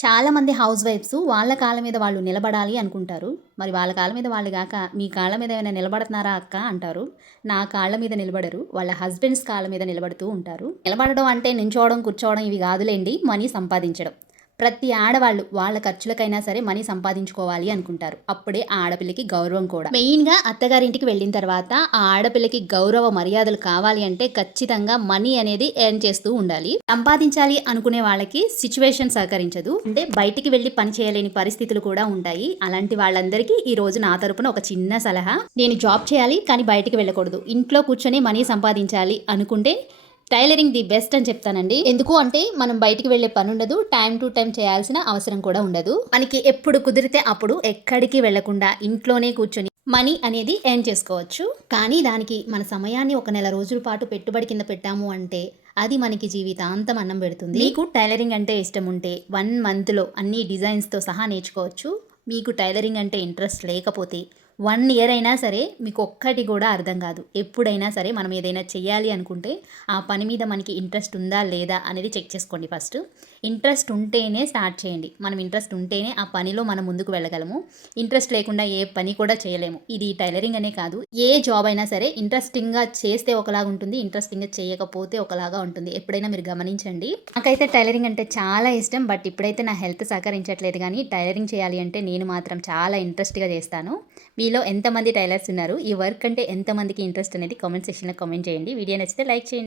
చాలా మంది house wives వాళ్ళ కాళ్ళ మీద వాళ్ళు నిలబడాలి అనుకుంటారు. మరి వాళ్ళ కాళ్ళ మీద వాళ్ళు కాక మీ కాళ్ళ మీద ఏమైనా నిలబడుతున్నారా అక్క అంటారు. నా కాళ్ళ మీద నిలబడరు. వాళ్ళ హస్బెండ్స్ కాళ్ళ మీద నిలబడుతూ ఉంటారు. నిలబడడం అంటే నించోవడం కూర్చోవడం ఇవి కాదులేండి. మనీ సంపాదించడం. ప్రతి ఆడవాళ్ళు వాళ్ళ ఖర్చులకైనా సరే మనీ సంపాదించుకోవాలి అనుకుంటారు. అప్పుడే ఆ ఆడపిల్లకి గౌరవం కూడా. మెయిన్గా అత్తగారింటికి వెళ్ళిన తర్వాత ఆ ఆడపిల్లకి గౌరవ మర్యాదలు కావాలి అంటే ఖచ్చితంగా మనీ అనేది ఎర్న్ చేస్తూ ఉండాలి. సంపాదించాలి అనుకునే వాళ్ళకి సిచ్యువేషన్ సహకరించదు. అంటే బయటికి వెళ్ళి పని చేయలేని పరిస్థితులు కూడా ఉంటాయి. అలాంటి వాళ్ళందరికీ ఈ రోజు నా తరపున ఒక చిన్న సలహా. నేను జాబ్ చేయాలి కానీ బయటికి వెళ్ళకూడదు. ఇంట్లో కూర్చొని మనీ సంపాదించాలి అనుకుంటే టైలరింగ్ ది బెస్ట్ అని చెప్తానండి. ఎందుకు అంటే మనం బయటికి వెళ్ళే పని ఉండదు టైం టు టైం చేయాల్సిన అవసరం కూడా ఉండదు. మనకి ఎప్పుడు కుదిరితే అప్పుడు ఎక్కడికి వెళ్ళకుండా ఇంట్లోనే కూర్చొని మనీ అనేది ఎర్న్ చేసుకోవచ్చు. కానీ దానికి మన సమయాన్ని ఒక నెల రోజుల పాటు పెట్టుబడి కింద పెట్టాము అంటే అది మనకి జీవితాంతం అన్నం పెడుతుంది. మీకు టైలరింగ్ అంటే ఇష్టం ఉంటే వన్ మంత్లో అన్ని డిజైన్స్తో సహా నేర్చుకోవచ్చు. మీకు టైలరింగ్ అంటే ఇంట్రెస్ట్ లేకపోతే వన్ ఇయర్ అయినా సరే మీకు ఒక్కటి కూడా అర్థం కాదు. ఎప్పుడైనా సరే మనం ఏదైనా చేయాలి అనుకుంటే ఆ పని మీద మనకి ఇంట్రెస్ట్ ఉందా లేదా అనేది చెక్ చేసుకోండి ఫస్ట్. ఇంట్రెస్ట్ ఉంటేనే స్టార్ట్ చేయండి. మనం ఇంట్రెస్ట్ ఉంటేనే ఆ పనిలో మనం ముందుకు వెళ్ళగలము. ఇంట్రెస్ట్ లేకుండా ఏ పని కూడా చేయలేము. ఇది టైలరింగ్ అనే కాదు. ఏ జాబ్ అయినా సరే ఇంట్రెస్టింగ్గా చేస్తే ఒకలాగా ఉంటుంది ఇంట్రెస్టింగ్గా చేయకపోతే ఒకలాగా ఉంటుంది. ఎప్పుడైనా మీరు గమనించండి. నాకైతే టైలరింగ్ అంటే చాలా ఇష్టం. బట్ ఇప్పుడైతే నా హెల్త్ సహకరించట్లేదు కానీ టైలరింగ్ చేయాలి అంటే నేను మాత్రం చాలా ఇంట్రెస్ట్గా చేస్తాను. మీలో ఎంతమంది టైలర్స్ ఉన్నారు? ఈ వర్క్ అంటే ఎంతమందికి ఇంట్రెస్ట్ అనేది కామెంట్ సెక్షన్లో కామెంట్ చేయండి. వీడియో నచ్చితే లైక్ చేయండి.